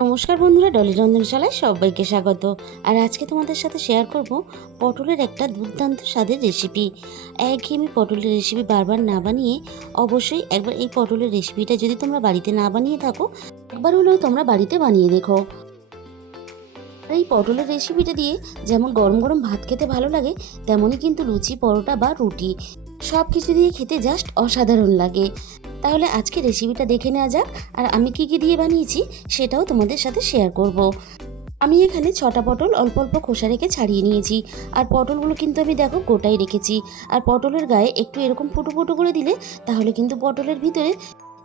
নমস্কার বন্ধুরা, ডলি রন্ধনশালায় সবাইকে স্বাগত। আর আজকে তোমাদের সাথে শেয়ার করব পটলের একটা দুর্দান্ত স্বাদের রেসিপি। একঘেয়েমি পটলের রেসিপি বারবার না বানিয়ে অবশ্যই একবার এই পটলের রেসিপিটা যদি তোমরা বাড়িতে না বানিয়ে থাকো, একবার হলেও তোমরা বাড়িতে বানিয়ে দেখো। আর এই পটলের রেসিপিটা দিয়ে যেমন গরম গরম ভাত খেতে ভালো লাগে, তেমনই কিন্তু লুচি, পরোটা বা রুটি সব কিছু দিয়ে খেতে জাস্ট অসাধারণ লাগে। তাহলে আজকে রেসিপিটা দেখে নেওয়া যাক। আর আমি কি কি দিয়ে বানিয়েছি সেটাও তোমাদের সাথে শেয়ার করব। আমি এখানে 6টা পটল অল্প অল্প খোসা রেখে ছাড়িয়ে নিয়েছি। আর পটলগুলো কিন্তু আমি দেখো গোটাই রেখেছি। আর পটলের গায়ে একটু এরকম ফুটো ফুটো করে দিলে তাহলে কিন্তু পটলের ভিতরে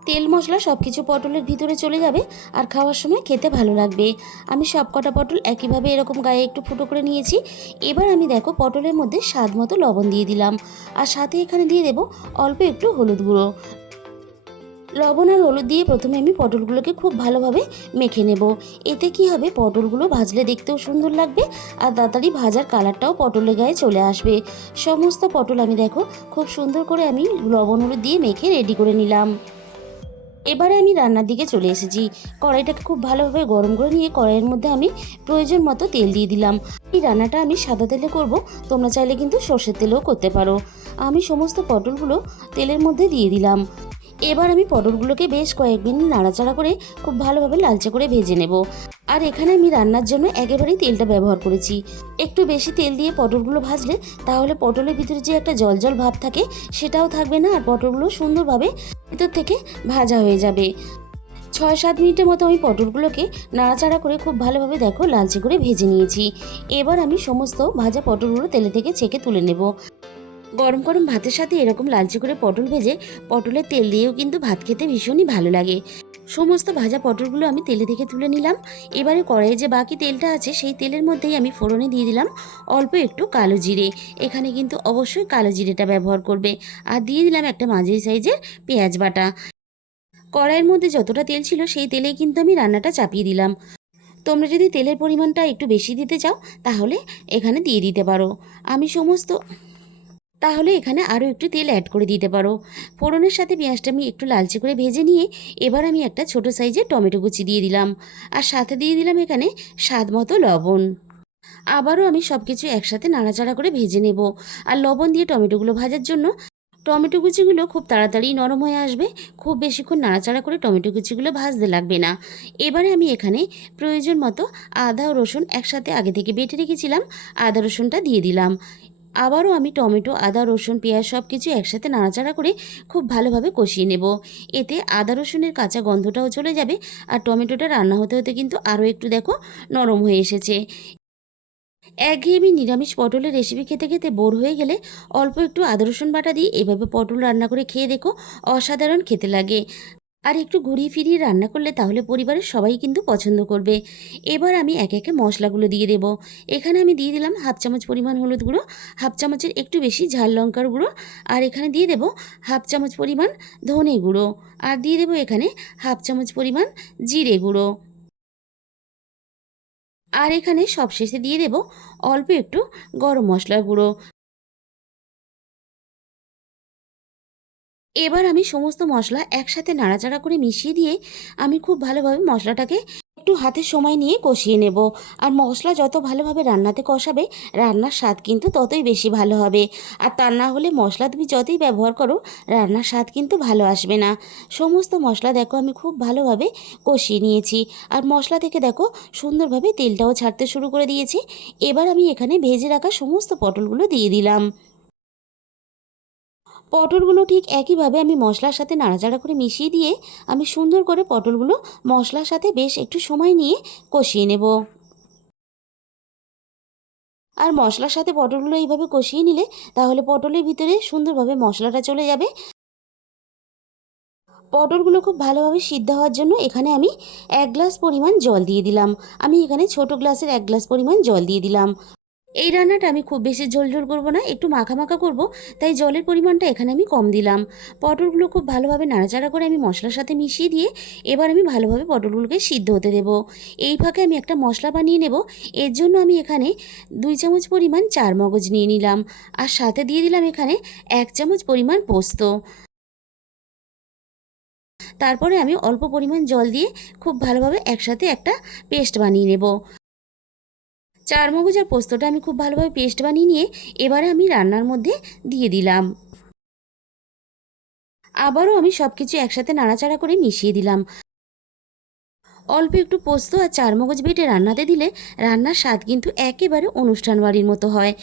তেল মশলা সব কিছু পটলের ভিতরে চলে যাবে আর খাওয়ার সময় খেতে ভালো লাগবে। আমি সব কটা পটল একইভাবে এরকম গায়ে একটু ফুটো করে নিয়েছি। এবার আমি দেখো পটলের মধ্যে স্বাদ মতো লবণ দিয়ে দিলাম। আর সাথে এখানে দিয়ে দেবো অল্প একটু হলুদ গুঁড়ো। লবণ আর হলুদ দিয়ে প্রথমে আমি পটলগুলোকে খুব ভালোভাবে মেখে নেব। এতে কি হবে, পটলগুলো ভাজলে দেখতেও সুন্দর লাগবে আর তাড়াতাড়ি ভাজার কালারটাও পটলের গায়ে চলে আসবে। সমস্ত পটল আমি দেখো খুব সুন্দর করে আমি লবণ হলুদ দিয়ে মেখে রেডি করে নিলাম। এবারে আমি রান্নার দিকে চলে এসেছি। কড়াইটাকে খুব ভালোভাবে গরম করে নিয়ে কড়াইয়ের মধ্যে আমি প্রয়োজন মতো তেল দিয়ে দিলাম। এই রান্নাটা আমি সাদা তেলে করব, তোমরা চাইলে কিন্তু সর্ষের তেলেও করতে পারো। আমি সমস্ত পটলগুলো তেলের মধ্যে দিয়ে দিলাম। এবার আমি পটলগুলোকে বেশ কয়েক মিনিট নাড়াচাড়া করে খুব ভালোভাবে লালচে করে ভেজে নেব। আর এখানে আমি রান্নার জন্য একেবারেই তেলটা ব্যবহার করেছি। একটু বেশি তেল দিয়ে পটলগুলো ভাজলে তাহলে পটলের ভিতরে যে একটা জল জল ভাব থাকে সেটাও থাকবে না, আর পটলগুলো সুন্দরভাবে ভিতর থেকে ভাজা হয়ে যাবে। 6-7 মিনিটের মতো আমি পটলগুলোকে নাড়াচাড়া করে খুব ভালোভাবে দেখো লালচে করে ভেজে নিয়েছি। এবার আমি সমস্ত ভাজা পটলগুলো তেলে থেকে ছেঁকে তুলে নেব। গরম গরম ভাতের সাথে এরকম লালচে করে পটল ভেজে পটলের তেল দিয়েও কিন্তু ভাত খেতে ভীষণই ভালো লাগে। সমস্ত ভাজা পটলগুলো আমি তেলে থেকে তুলে নিলাম। এবারে কড়াইয়ে যে বাকি তেলটা আছে সেই তেলের মধ্যেই আমি ফোড়নে দিয়ে দিলাম অল্প একটু কালো জিরে। এখানে কিন্তু অবশ্যই কালো জিরেটা ব্যবহার করবে। আর দিয়ে দিলাম একটা মাঝারি সাইজের পেঁয়াজ বাটা। কড়াইয়ের মধ্যে যতটা তেল ছিল সেই তেলেই কিন্তু আমি রান্নাটা চাপিয়ে দিলাম। তোমরা যদি তেলের পরিমাণটা একটু বেশি দিতে চাও তাহলে এখানে দিয়ে দিতে পারো। আমি সমস্ত তাহলে এখানে আরও একটু তেল অ্যাড করে দিতে পারো। ফোড়নের সাথে পেঁয়াজটা আমি একটু লালচে করে ভেজে নিয়ে এবার আমি একটা ছোট সাইজের টমেটো কুচি দিয়ে দিলাম। আর সাথে দিয়ে দিলাম এখানে স্বাদ মতো লবণ। আবারও আমি সব কিছু একসাথে নাড়াচাড়া করে ভেজে নেব। আর লবণ দিয়ে টমেটোগুলো ভাজার জন্য টমেটো কুচিগুলো খুব তাড়াতাড়ি নরম হয়ে আসবে। খুব বেশিক্ষণ নাড়াচাড়া করে টমেটো কুচিগুলো ভাজতে লাগবে না। এবারে আমি এখানে প্রয়োজন মতো আদা ও রসুন একসাথে আগে থেকে বেটে রেখেছিলাম, আদা রসুনটা দিয়ে দিলাম। আবারও আমি টমেটো, আদা, রসুন, পেঁয়াজ সব কিছু একসাথে নাড়াচাড়া করে খুব ভালোভাবে কষিয়ে নেব। এতে আদা রসুনের কাঁচা গন্ধটাও চলে যাবে আর টমেটোটা রান্না হতে হতে কিন্তু আরও একটু দেখো নরম হয়ে এসেছে। একঘেয়েমি নিরামিষ পটলের রেসিপি খেতে খেতে বোর হয়ে গেলে অল্প একটু আদা রসুন বাটা দিয়ে এভাবে পটল রান্না করে খেয়ে দেখো, অসাধারণ খেতে লাগে। আর একটু ঘুরিয়ে ফিরিয়ে রান্না করলে তাহলে পরিবারের সবাই কিন্তু পছন্দ করবে। এবার আমি একে একে মশলাগুলো দিয়ে দেব। এখানে আমি দিয়ে দিলাম হাফ চামচ পরিমাণ হলুদ গুঁড়ো, হাফ চামচের একটু বেশি ঝাল লঙ্কার গুঁড়ো, আর এখানে দিয়ে দেব হাফ চামচ পরিমাণ ধনে গুঁড়ো, আর দিয়ে দেবো এখানে হাফ চামচ পরিমাণ জিরে গুঁড়ো। আর এখানে সবশেষে দিয়ে দেব অল্প একটু গরম মশলার গুঁড়ো। এবার আমি সমস্ত মশলা একসাথে নাড়াচাড়া করে মিশিয়ে দিয়ে আমি খুব ভালোভাবে মশলাটাকে একটু হাতে সময় নিয়ে কষিয়ে নেব। আর মশলা যত ভালোভাবে রান্নাতে কষাবে রান্নার স্বাদ কিন্তু ততই বেশি ভালো হবে। আর তা না হলে মশলা তুমি যতই ব্যবহার করো রান্নার স্বাদ কিন্তু ভালো আসবে না। সমস্ত মশলা দেখো আমি খুব ভালোভাবে কষিয়ে নিয়েছি। আর মশলা থেকে দেখো সুন্দরভাবে তেলটাও ছাড়তে শুরু করে দিয়েছি। এবার আমি এখানে ভেজে রাখা সমস্ত পটলগুলো দিয়ে দিলাম। পটলগুলো ঠিক একইভাবে আমি মশলার সাথে নাড়াচাড়া করে মিশিয়ে দিয়ে আমি সুন্দর করে পটলগুলো মশলার সাথে বেশ একটু সময় নিয়ে কষিয়ে নেব। আর মশলার সাথে পটলগুলো এইভাবে কষিয়ে নিলে তাহলে পটলের ভিতরে সুন্দরভাবে মশলাটা চলে যাবে। পটলগুলো খুব ভালোভাবে সিদ্ধ হওয়ার জন্য এখানে আমি 1 গ্লাস পরিমাণ জল দিয়ে দিলাম। আমি এখানে ছোট গ্লাসের 1 গ্লাস পরিমাণ জল দিয়ে দিলাম। এই রান্নাটা আমি খুব বেশি ঝোল ঝোল করবো না, একটু মাখা মাখা করব, তাই জলের পরিমাণটা এখানে আমি কম দিলাম। পটলগুলো খুব ভালোভাবে নাড়াচাড়া করে আমি মশলার সাথে মিশিয়ে দিয়ে এবার আমি ভালোভাবে পটলগুলোকে সিদ্ধ হতে দেব। এই ফাঁকে আমি একটা মশলা বানিয়ে নেব। এর জন্য আমি এখানে 2 চামচ পরিমাণ চারমগজ নিয়ে নিলাম। আর সাথে দিয়ে দিলাম এখানে 1 চামচ পরিমাণ পোস্ত। তারপরে আমি অল্প পরিমাণ জল দিয়ে খুব ভালোভাবে একসাথে একটা পেস্ট বানিয়ে নেব। চারমগজ আর পোস্তটা আমি খুব ভালোভাবে পেস্ট বানিয়ে নিয়ে এবারে আমি রান্নার মধ্যে দিয়ে দিলাম। আবারও আমি সব কিছু একসাথে নাড়াচাড়া করে মিশিয়ে দিলাম। অল্প একটু পোস্ত আর চারমগজ বেটে রান্নাতে দিলে রান্নার স্বাদ কিন্তু একেবারে অনুষ্ঠান বাড়ির মতো হয়।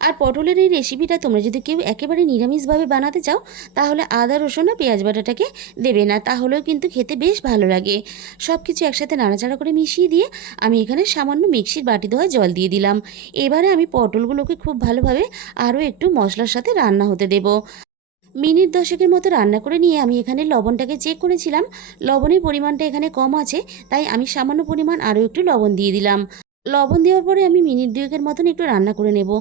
আর পটলের এই রেসিপিটা তোমরা যদি কেউ একেবারে নিরামিষভাবে বানাতে চাও তাহলে আদা রসুন আর পেঁয়াজ বাটাটাকে দেবে না, তাহলেও কিন্তু খেতে বেশ ভালো লাগে। সব কিছু একসাথে নাড়াচাড়া করে মিশিয়ে দিয়ে আমি এখানে সামান্য মিক্সির বাটি ধোয়া জল দিয়ে দিলাম। এবারে আমি পটলগুলোকে খুব ভালোভাবে আরও একটু মশলার সাথে রান্না হতে দেব। মিনিট 10 মতো রান্না করে নিয়ে আমি এখানে লবণটাকে চেক করেছিলাম। লবণের পরিমাণটা এখানে কম আছে, তাই আমি সামান্য পরিমাণ আরও একটু লবণ দিয়ে দিলাম। লবণ দেওয়ার পরে আমি মিনিট 2 মতন একটু রান্না করে নেব।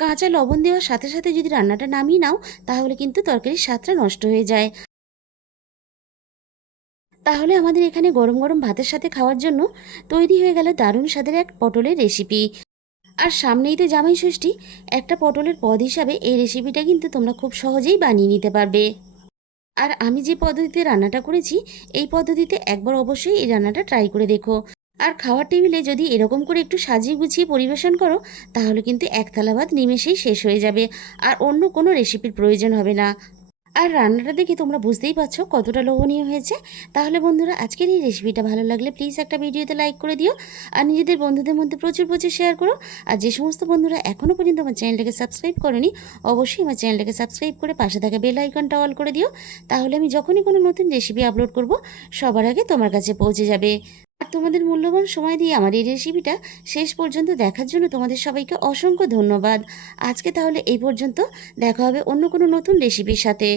কাঁচা লবণ দেওয়ার সাথে সাথে যদি রান্নাটা নামিয়ে নাও তাহলে কিন্তু তরকারির স্বাদটা নষ্ট হয়ে যায়। তাহলে আমাদের এখানে গরম গরম ভাতের সাথে খাওয়ার জন্য তৈরি হয়ে গেল দারুণ স্বাদের এক পটলের রেসিপি। আর সামনেই তো জামাই ষষ্ঠী, একটা পটলের পদ হিসাবে এই রেসিপিটা কিন্তু তোমরা খুব সহজেই বানিয়ে নিতে পারবে। আর আমি যে পদ্ধতিতে রান্নাটা করেছি এই পদ্ধতিতে একবার অবশ্যই এই রান্নাটা ট্রাই করে দেখো। আর খাওয়ার টেবিলে যদি এরকম করে একটু সাজিয়ে গুছিয়ে পরিবেশন করো তাহলে কিন্তু এক থালা ভাত নিমেষেই শেষ হয়ে যাবে, আর অন্য কোনো রেসিপির প্রয়োজন হবে না। আর রান্নাটা দেখে তোমরা বুঝতেই পারছো কতটা লোভনীয় হয়েছে। তাহলে বন্ধুরা আজকের এই রেসিপিটা ভালো লাগলে প্লিজ একটা ভিডিওতে লাইক করে দিও, আর নিজেদের বন্ধুদের মধ্যে প্রচুর প্রচুর শেয়ার করো। আর যে সমস্ত বন্ধুরা এখনও পর্যন্ত আমার চ্যানেলটাকে সাবস্ক্রাইব করোনি অবশ্যই আমার চ্যানেলটাকে সাবস্ক্রাইব করে পাশে থাকা বেল আইকনটা অল করে দিও, তাহলে আমি যখনই কোনো নতুন রেসিপি আপলোড করব সবার আগে তোমার কাছে পৌঁছে যাবে। আর তোমাদের মূল্যবান সময় দিয়ে আমার এই রেসিপিটা শেষ পর্যন্ত দেখার জন্য তোমাদের সবাইকে অসংখ্য ধন্যবাদ। আজকে তাহলে এই পর্যন্ত, দেখা হবে অন্য কোনো নতুন রেসিপির সাথে।